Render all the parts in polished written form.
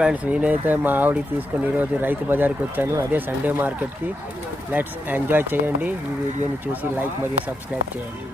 Friends, నేనైతే మా ఆవిడకి తీసుకొని ఈరోజు రైతు బజార్కి వచ్చాను. అదే సండే మార్కెట్కి. లెట్స్ ఎంజాయ్ చేయండి. ఈ వీడియోని చూసి లైక్ మరియు సబ్స్క్రైబ్ చేయండి.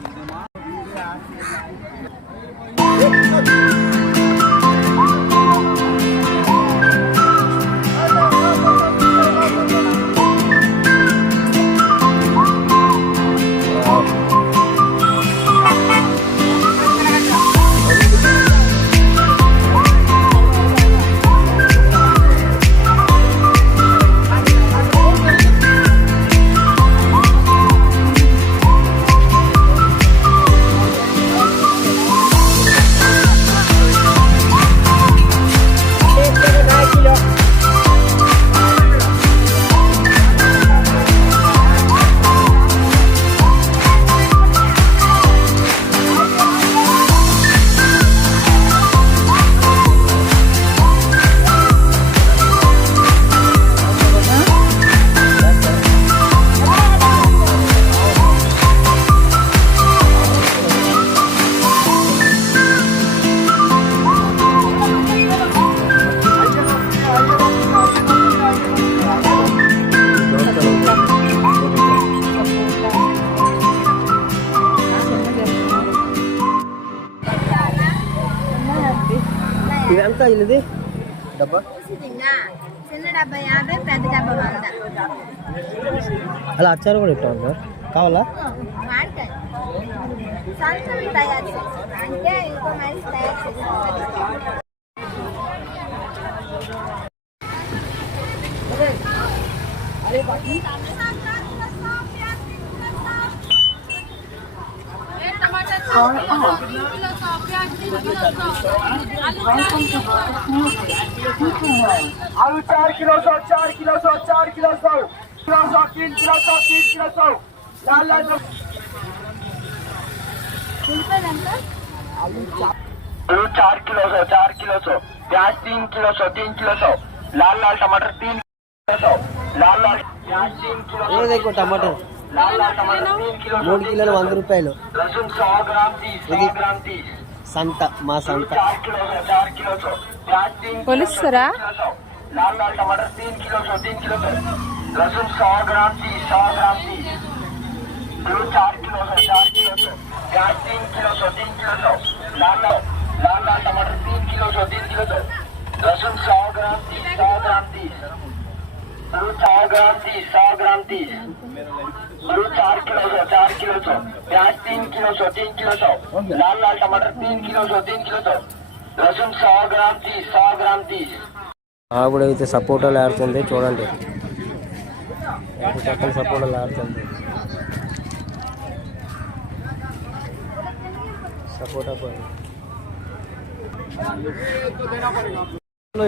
ఇదంతా ఇది డబ్బా చిన్న డబ్బా 50, పెద్ద డబ్బా 100. అలా అచ్చారు కూడా ఇట్లా సార్ కావాలా? తయారు అంటే ఇంకో మనిషి తయారు చేస్తారు. 4 kilo 100, 4 kilo 100, 4 kilo 100, 3 kilo 100, 3 kilo 100, लाल लाल आलू 4 किलो 100, 4 किलो 100, प्याज 3 किलो 100, 3 किलो 100, लाल लाल टमाटर 3 किलो 100, लाल लाल प्याज 3 किलो 100, ये देखो टमाटर लाल लाल टमाटर 3 किलो 3 किलो 100 రూపాయలు. लहसुन 100 ग्राम 30, 100 ग्राम 30, సంత మా సంత 4 किलो 100, 4 किलो 100, प्याज 3 పోలీసురా लाल लाल टमाटर 3 किलो 100, 3 किलो 100, लहसुन 100 ग्राम 30, 100 ग्राम 30, 4 किलो 100, 4 किलो 100, प्याज 3 किलो 100, 3 किलो 100, लाल लाल टमाटर 3 किलो 100, 3 किलो 100, लहसुन 100 ग्राम 30, 100 ग्राम 30, 100 ग्राम 30, 100 ग्राम 30, 4 किलो 100, 4 किलो 100, प्याज 3 किलो 100, 3 किलो 100, लाल लाल टमाटर 3 किलो 100, 3 किलो 100, लहसुन 100 ग्राम 30, 100 ग्राम 30. ఆవిడ అయితే సపోటాలు ఆడుతుంది చూడండి. చక్కని సపోటాలు ఆడుతుంది. సపోటా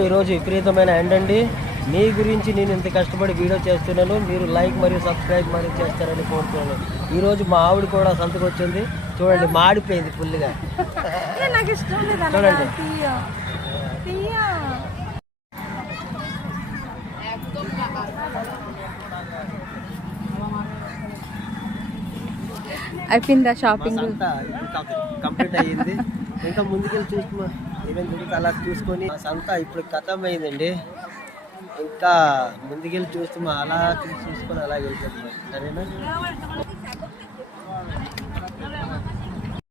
ఈరోజు విపరీతమైన ఎండ అండి. మీ గురించి నేను ఇంత కష్టపడి వీడియో చేస్తున్నాను. మీరు లైక్ మరియు సబ్స్క్రైబ్ మరియు చేస్తారని కోరుతున్నాను. ఈరోజు మా ఆవిడ కూడా సంతకు వచ్చింది. చూడండి మాడిపోయింది ఫుల్గా. చూడండి అయిపోయిందా షాపింగ్? కంప్లీట్ అయ్యింది. ఇంకా ముందుకెళ్ళి చూసుకున్నా ఈవెన్ గురించి అలా చూసుకొని సంత ఇప్పుడు ఖతం అయిందండి. ఇంకా ముందుకెళ్ళి చూస్తున్నా అలా చూసుకొని అలా వెళ్తున్నాం. సరేనా?